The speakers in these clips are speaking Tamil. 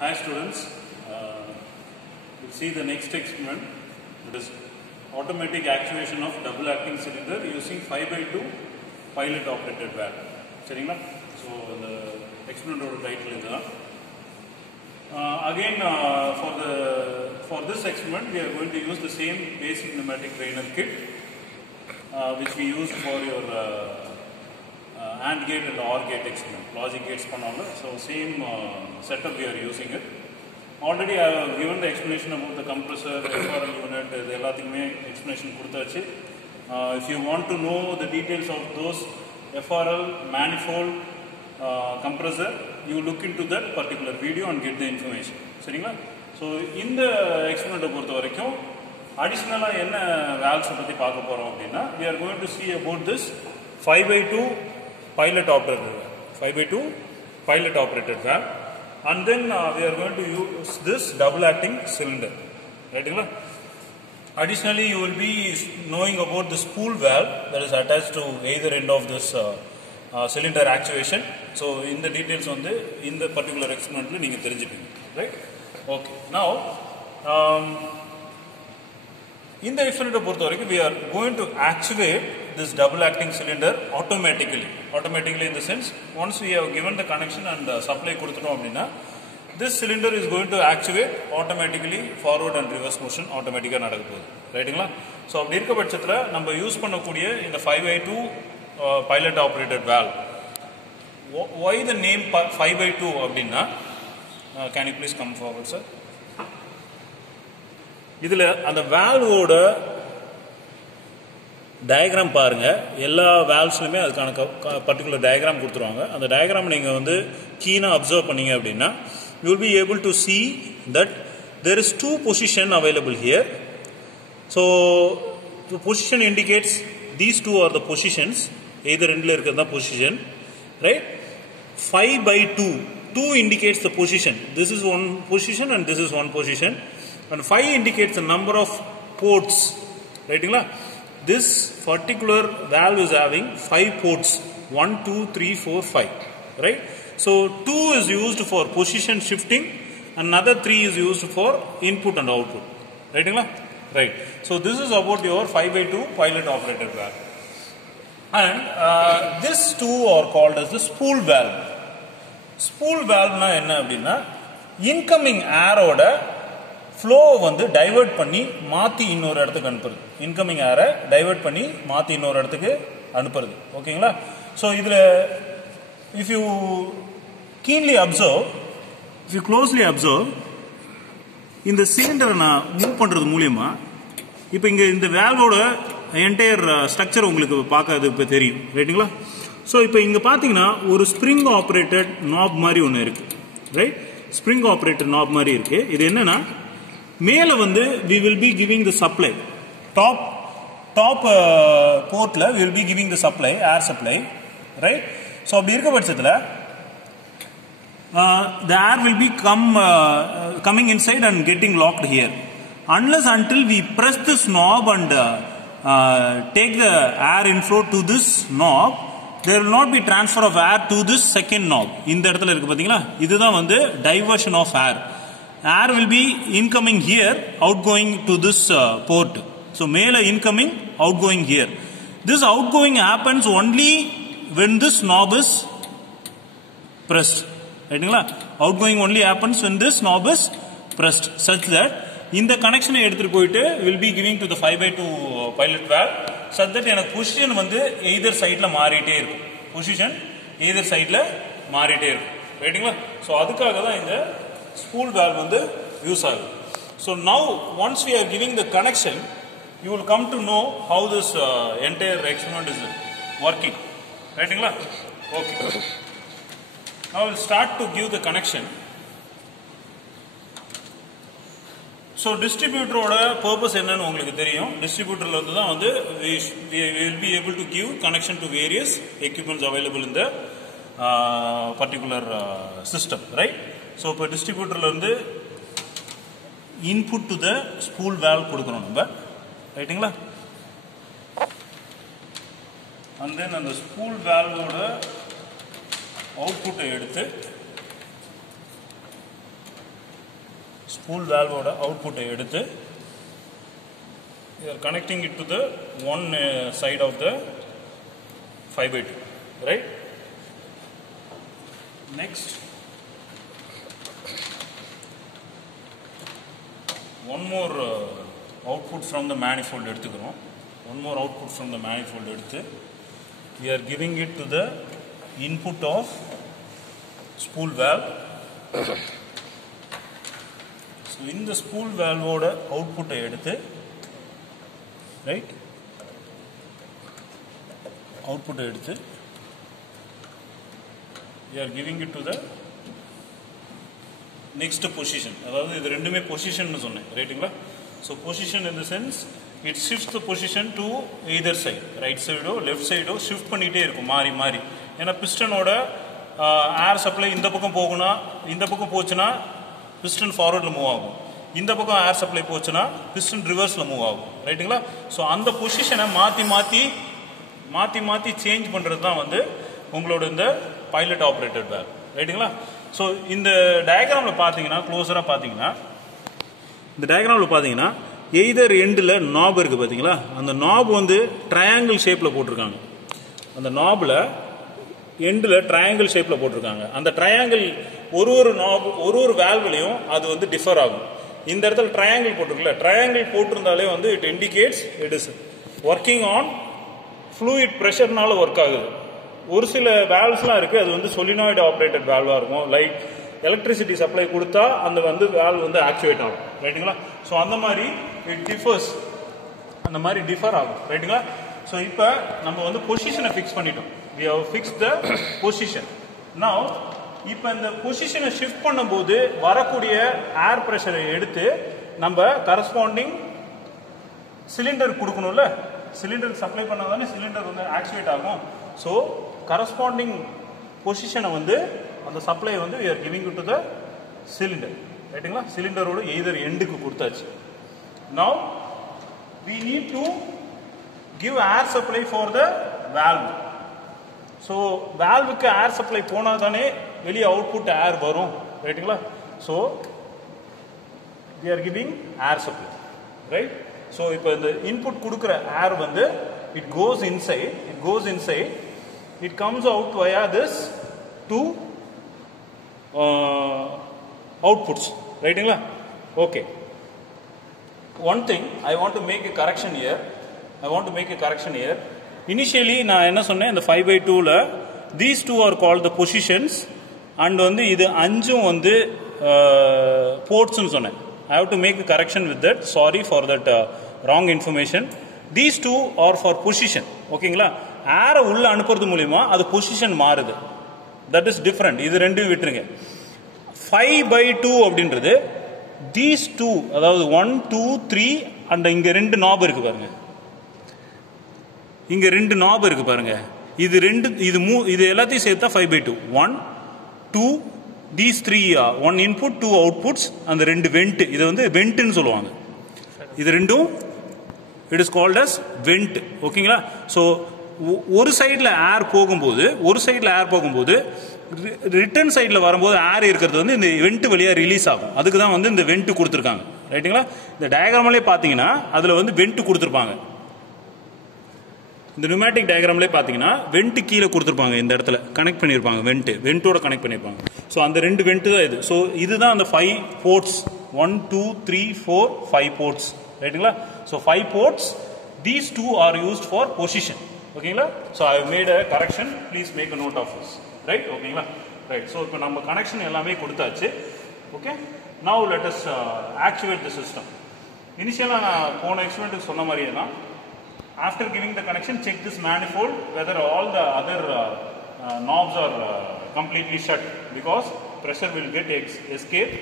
Hi students, we'll see the next experiment. It is automatic actuation of double acting cylinder using 5x2 pilot operated valve. So the experiment title is again for this experiment we are going to use the same basic pneumatic trainer kit which we used for your AND gate and OR gate experiment, logic gates pannaala. So same setup we are using it. Already I have given the explanation about the compressor, FRL unit, the ellathikume explanation koduthachu. If you want to know the details of those FRL, manifold, compressor, you look into that particular video and get the information. So in the experiment பொறுத்தவரைக்கும் additional என்ன valves பத்தி பார்க்க போறோம் அப்படினா we are going to see about this 5x2 pilot operated valve, 5x2 pilot operated valve, and then we are going to use this double acting cylinder, right? Additionally, you will be knowing about the spool valve that is attached to either end of this cylinder actuation. So in the details on the in the particular experiment you will know, right? Okay, now in the experiment we are going to actuate this double acting cylinder automatically in the sense once we have given the connection and supply kuduthom appadina this cylinder is going to actuate automatically forward and reverse motion automatically nadakudhu, right? So appdi irukka patchathula namba use pannakoodiya in the 5x2 pilot operated valve, why the name 5x2 appadina, can you please come forward, sir? இதுல அந்த வால்வோட டயக்ராம் பாருங்க. எல்லா வால்வ்ஸ்லயுமே அதுக்கான பர்టిక్యులர் டயக்ராம் கொடுத்துருவாங்க. அந்த டயக்ராம் நீங்க வந்து கீனா அப்சர்வ் பண்ணீங்க அப்படின்னா you will be able to see that there is two position available here. So the position indicates these two are the positions, either endல இருக்கிறது தான் position, right? 5x2, 2 indicates the position. This is one position and this is one position. And 5 indicates the number of ports, right? This particular valve is having 5 ports, 1, 2, 3, 4, 5, right? So 2 is used for position shifting, another 3 is used for input and output, right? Right. So this is about your 5x2 pilot operated valve. And these two are called as the spool valve. Spool valve na enna appadina incoming air oda flow வந்து டைவர்ட் பண்ணி மாத்தி இன்னொரு இடத்துக்கு அனுப்புறது. இன்கமிங் ஏரை டைவர்ட் பண்ணி மாத்தி இன்னொரு இடத்துக்கு அனுப்புறது. ஓகேங்களா? ஸோ இதுல if you keenly observe, if you closely observe, இந்த சிலிண்டரை நான் மூவ் பண்றது மூலியமா இப்போ இங்க இந்த வேல்வோட என்டையர் ஸ்ட்ரக்சர் உங்களுக்கு பார்க்கறது இப்போ தெரியும், ரைட்டுங்களா? ஸோ இப்போ இங்க பாத்தீங்கன்னா ஒரு ஸ்ப்ரிங் ஆப்ரேட்டட் நாப் மாதிரி ஒன்று இருக்கு, ரைட்? ஸ்ப்ரிங் ஆப்ரேட்டட் நாப் மாதிரி இருக்கு. இது என்னன்னா மேல வந்து we will be giving the supply, top portல we will be giving the supply, air supply, right? So அப்படி இருக்க பட்சத்துல the air will be coming inside and getting locked here unless until we press this knob and take the air inflow to this knob. There will not be transfer of air to this second knob. இந்த இடத்துல இருக்கு பாத்தீங்களா, இதுதான் வந்து diversion of air. Air will be incoming here, outgoing to this port. So male incoming, outgoing here. This outgoing happens only when this knob is pressed, right? Outgoing only happens when this knob is pressed, such that இந்த கனெக்ஷனை எடுத்துட்டு போயிட்டு will be giving to the 5x2 pilot valve, such that எனக்கு பொசிஷன் வந்து either சைடுல மாறிட்டே இருக்கும். பொசிஷன் either சைடுல மாறிட்டே இருக்கும், ரைட்டுங்களா? ஸோ அதுக்காக தான் இந்த spool valve வந்து யூஸ் ஆகுது. So now once we are giving the connection, you will come to know how this entire experiment is working, ரைட்டுங்களா? Okay. Now we will start to give the connection. So distributor purpose என்னன்னு உங்களுக்கு தெரியும். Distributorல இருந்து தான் வந்து we will be able to give connection to various equipments available in the particular system, right? So இப்போ distributorல இருந்து input to the spool valve கொடுக்கணும் நம்ம, ரைட்டுங்களா? and then அந்த spool valve ஓட output எடுத்து spool valve oda output eduthu you are connecting it to the one side of the 5/2, right? Next, one more output from the manifold eduthukurom. One more output from the manifold eduthu we are giving it to the input of spool valve. So in the spool valve oda output eduthu, right, output eduthu we are giving it to the next position. அதாவது இது ரெண்டுமே பொசிஷன் சொன்னேன், ரைட்டுங்களா? So position in the sense it shift the position to either side, right சைடோ லெஃப்ட் சைடோ ஷிஃப்ட் பண்ணிகிட்டே இருக்கும் மாறி மாறி. ஏன்னா பிஸ்டனோட ஏர் சப்ளை இந்த பக்கம் போகுனா, இந்த பக்கம் போச்சுன்னா பிஸ்டன் ஃபார்வர்டில் மூவ் ஆகும், இந்த பக்கம் ஏர் சப்ளை போச்சுன்னா பிஸ்டன் ரிவர்ஸில் மூவ் ஆகும், ரைட்டுங்களா? ஸோ அந்த பொசிஷனை மாற்றி மாற்றி மாற்றி மாற்றி சேஞ்ச் பண்ணுறது தான் வந்து உங்களோட இந்த பைலட் ஆப்ரேட்டட் வேல்வ், ரைட்டுங்களா? ஸோ இந்த டயக்ராமில் பார்த்தீங்கன்னா, க்ளோஸராக பார்த்தீங்கன்னா, இந்த டயக்ராமில் பார்த்தீங்கன்னா எய்தர் எண்டில் நாப் இருக்குது பார்த்தீங்களா? அந்த நாப் வந்து ட்ரையாங்கிள் ஷேப்பில் போட்டிருக்காங்க. அந்த நாபில் எண்டில் ட்ரையாங்கிள் ஷேப்பில் போட்டிருக்காங்க. அந்த ட்ரையாங்கிள் ஒரு நாப் ஒரு வேல்வ்லையும் அது வந்து டிஃபர் ஆகும். இந்த இடத்துல ட்ரையாங்கிள் போட்டிருக்குல்ல, ட்ரையாங்கிள் போட்டிருந்தாலே வந்து it indicates it is working on fluid ப்ரெஷர்னால ஒர்க் ஆகுது. ஒரு சில வேல்வ்ஸ்லாம் இருக்குது, அது வந்து சொலினாய்டு ஆப்ரேட்டட் வேல்வாக இருக்கும். லைக் எலக்ட்ரிசிட்டி சப்ளை கொடுத்தா அந்த வந்து வேல்வ் வந்து ஆக்டிவேட் ஆகும், ரைட்டுங்களா? ஸோ அந்த மாதிரி இட் டிஃபர்ஸ், அந்த மாதிரி டிஃபர் ஆகும், ரைட்டுங்களா? ஸோ இப்போ நம்ம வந்து பொசிஷனை ஃபிக்ஸ் பண்ணிட்டோம். we have fixed the position. now இப்போ இந்த பொசிஷனை ஷிஃப்ட் பண்ணும்போது வரக்கூடிய ஏர் ப்ரெஷரை எடுத்து நம்ம கரஸ்பாண்டிங் சிலிண்டர் கொடுக்கணும்ல. சிலிண்டர் சப்ளை பண்ணால் தானே சிலிண்டர் வந்து ஆக்டிவேட் ஆகும். ஸோ கரஸ்பாண்டிங் பொசிஷனை வந்து அந்த சப்ளை வந்து we are giving it to the cylinder, ரைட்டுங்களா? சிலிண்டரோட எய்தர் எண்டுக்கு கொடுத்தாச்சு. now we need to give air supply for the valve. So வேல்வுக்கு ஏர் சப்ளை போனால் தானே வெளியே அவுட்புட் ஏர் வரும், ரைட்டுங்களா? So we are giving air supply, right? So இப்போ இந்த இன்புட் கொடுக்குற ஏர் வந்து it goes inside, it comes out via this two outputs, ரைட்டுங்களா? okay, one thing I want to make a correction here. Initially நான் என்ன சொன்னேன், இந்த 5/2ல these two are called the positions and வந்து இது அஞ்சும் வந்து portsனு சொன்னேன். I have to make a correction with that. Sorry for that wrong information. These two are for position, ஓகேங்களா? ஏரை உள்ள அனுப்புறது மூலியமா அது பொசிஷன் மாறுது, தட் இஸ் டிஃபரெண்ட். இது ரெண்டும் விட்டுருங்க. 5/2 அப்படின்றது these two, அதாவது 1 2 3 அண்ட் இங்க ரெண்டு நாப் இருக்கு பாருங்க, இங்க ரெண்டு நாப் இருக்கு பாருங்க. இது ரெண்டு இது எல்லாத்தையும் சேர்த்தா 5/2. 1 2 these three, one input 2 outputs, அந்த ரெண்டு வெண்ட், இது வந்து வெண்ட்னு சொல்லுவாங்க. இது ரெண்டும் it is called as vent, ஓகேங்களா? ஸோ ஒரு சைடில் ஏர் போகும்போது ரிட்டர்ன் சைடில் வரும்போது ஏர் இருக்கிறது வந்து இந்த வெண்ட் வழியாக ரிலீஸ் ஆகும். அதுக்கு தான் வந்து இந்த வெண்ட் கொடுத்துருக்காங்க, ரைட்டுங்களா? இந்த டயக்ராம்லேயே பார்த்தீங்கன்னா அதில் வந்து வெண்ட் கொடுத்துருப்பாங்க. இந்த நியூமேட்டிக் டயக்ராம்லேயே பார்த்தீங்கன்னா வெண்ட் கீழே கொடுத்துருப்பாங்க, இந்த இடத்துல கனெக்ட் பண்ணியிருப்பாங்க, வெண்ட்டோட கனெக்ட் பண்ணியிருப்பாங்க. ஸோ அந்த ரெண்டு வெண்ட் தான் இது. ஸோ இதுதான் அந்த 5 போர்ட்ஸ், 1 2 3 4 5 போர்ட்ஸ், ரைட்டுங்களா? So 5 ports, these two are used for position, ஓகேங்களா? So I made a correction, please make a note of this, right? ஓகேங்களா? ரைட். ஸோ இப்போ நம்ம கனெக்ஷன் எல்லாமே கொடுத்தாச்சு, okay? Now let us activate the system. இனிஷியலாக நான் போன எக்ஸ்பெரிமெண்ட்டுக்கு சொன்ன மாதிரியே தான், after giving the connection, check this manifold whether all the other knobs are completely shut, because pressure will get escape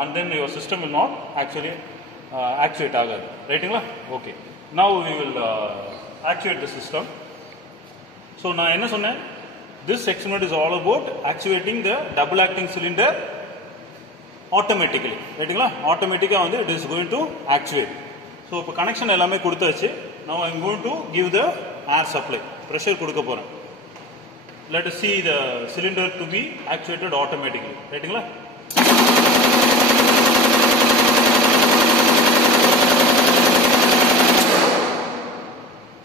and then your system will not actually actuate agad, rightங்களா? okay, now we will actuate the system. so நான் என்ன சொன்னேன், this experiment is all about actuating the double acting cylinder automatically, ரைட்டுங்களா? ஆட்டோமேட்டிக்காக வந்து it is going to actuate. So இப்போ கனெக்ஷன் எல்லாமே கொடுத்தாச்சு. now I am going to give the air supply, pressure கொடுக்க போகிறேன். let us see the cylinder to be actuated automatically, ரைட்டுங்களா?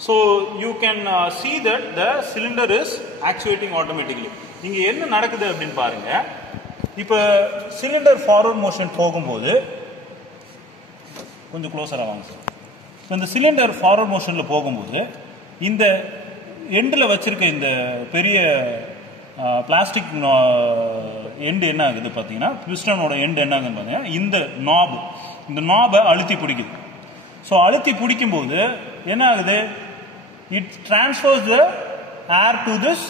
So you can see that the cylinder is actuating automatically. இங்க என்ன நடக்குது அப்படினு பாருங்க. இப்போ சிலிண்டர் ஃபார்வர்ட் மோஷன் போகும்போது கொஞ்சம் க்ளோஸரா வாங்க சார். இப்போ இந்த சிலிண்டர் ஃபார்வர்ட் மோஷன்ல போகும்போது இந்த எண்ட்ல வச்சிருக்க இந்த பெரிய பிளாஸ்டிக் எண்ட் என்ன ஆகுது பார்த்தீங்கன்னா, பிஸ்டனோட எண்ட் என்ன ஆகுதுன்னு பார்த்தீங்கன்னா இந்த நாபை அழுத்தி பிடிக்குது. ஸோ அழுத்தி பிடிக்கும் போது என்ன ஆகுது, it transfers the air to this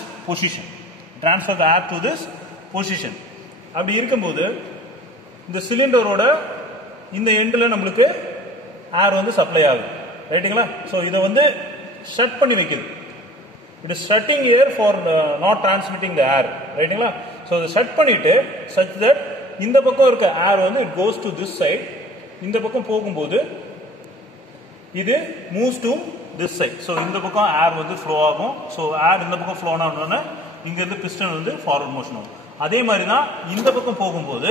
position. அப்படி இருக்கும்போது இந்த சிலிண்டரோட இந்த எண்டில் நம்மளுக்கு ஏர் வந்து சப்ளை ஆகுது, ரைட்டுங்களா? ஸோ இதை வந்து ஷட் பண்ணி வைக்குது. It is shutting air for not transmitting the air, ரைட்டுங்களா? ஸோ இதை ஷட் பண்ணிட்டு சச் தட் இந்த பக்கம் இருக்க ஏர் வந்து it goes to this side. இந்த பக்கம் போகும்போது இது moves to this side. So இந்த பக்கம் ஏர் வந்து ஃப்ளோ ஆகும். ஸோ ஏர் இந்த பக்கம் ஃப்ளோ ஆனோடனே இங்கேருந்து பிஸ்டன் வந்து ஃபார்வர்ட் மோஷன் ஆகும். அதே மாதிரி தான் இந்த பக்கம் போகும்போது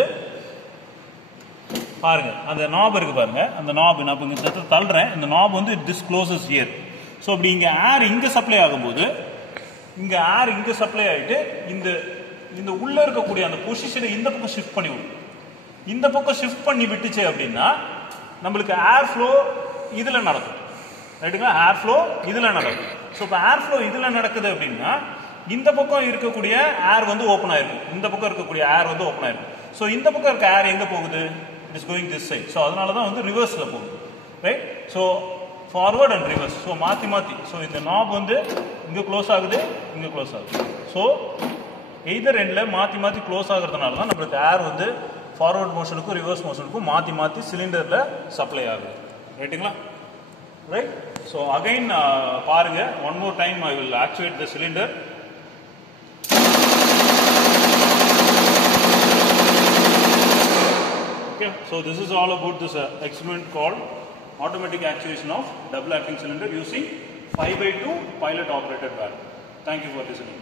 பாருங்க, அந்த நாப் இருக்கு பாருங்க, அந்த நாப் நான் இங்கே தள்ளுறேன், இந்த நாப் வந்து திஸ் க்ளோசஸ் ஹியர். ஸோ அப்படி இங்கே ஏர் இங்கே சப்ளை ஆகும்போது இங்கே ஏர் இங்கே சப்ளை ஆகிட்டு இந்த உள்ள இருக்கக்கூடிய அந்த பொசிஷனை இந்த பக்கம் ஷிஃப்ட் பண்ணி விடும். இந்த பக்கம் ஷிஃப்ட் பண்ணி விட்டுச்சு அப்படின்னா நம்மளுக்கு ஏர் ஃப்ளோ இதில் நடக்கும், ரைட்டுங்களா? ஏர் ஃப்ளோ இதில் நடக்கும். ஸோ இப்போ ஏர் ஃப்ளோ இதில் நடக்குது அப்படின்னா இந்த பக்கம் இருக்கக்கூடிய ஏர் வந்து ஓப்பன் ஆயிருக்கும், இந்த பக்கம் இருக்கக்கூடிய ஏர் வந்து ஓப்பன் ஆயிருக்கும். ஸோ இந்த பக்கம் இருக்க ஏர் எங்கே போகுது, it is going this side. So அதனால தான் வந்து ரிவர்ஸில் போகுது, right? So forward and reverse. So மாற்றி ஸோ இந்த நாப் வந்து இங்கே க்ளோஸ் ஆகுது, இங்கே க்ளோஸ் ஆகுது. ஸோ எய்தர் எண்டில் மாற்றி க்ளோஸ் ஆகுறதுனால தான் நம்மளுக்கு ஏர் வந்து ஃபார்வர்ட் மோஷனுக்கும் ரிவர்ஸ் மோஷனுக்கும் மாற்றி சிலிண்டரில் சப்ளை ஆகுது, ரைட்டுங்களா? ரைட். ஸோ அகைன் பாருங்க, one more time I will actuate the cylinder. Okay, so this is all about this experiment called automatic actuation of double acting cylinder using 5/2 pilot operated valve. Thank you for listening.